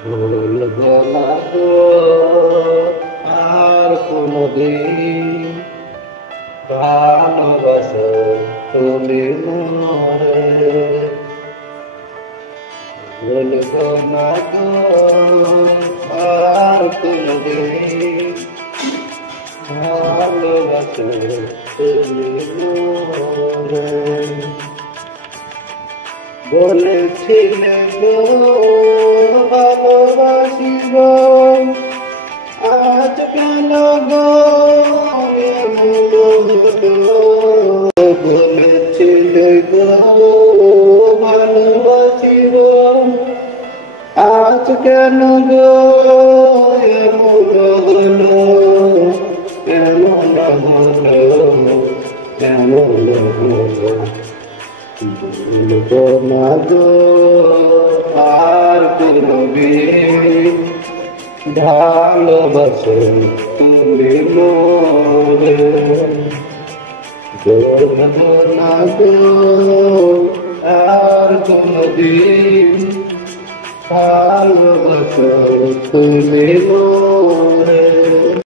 ভুলবো না গো আর কোনদিন ভালোবাসো তুমি মোরে। ভুলবো না গো আর কোনদিন ভালোবাসো তুমি মোরে। বলেছিলে গো ভালোবাসিব, আজ কেন গো বলেছিলে গো ভালোবাসিব, আজ কেন গো এমন হলো, এমন হলো, এমন হলো। ভুলবো না গো আর কোনদিন ভালোবাসো তুমি মোরে। ভুলবো না গো আর কোনদিন ভালোবাসো তুমি মোরে।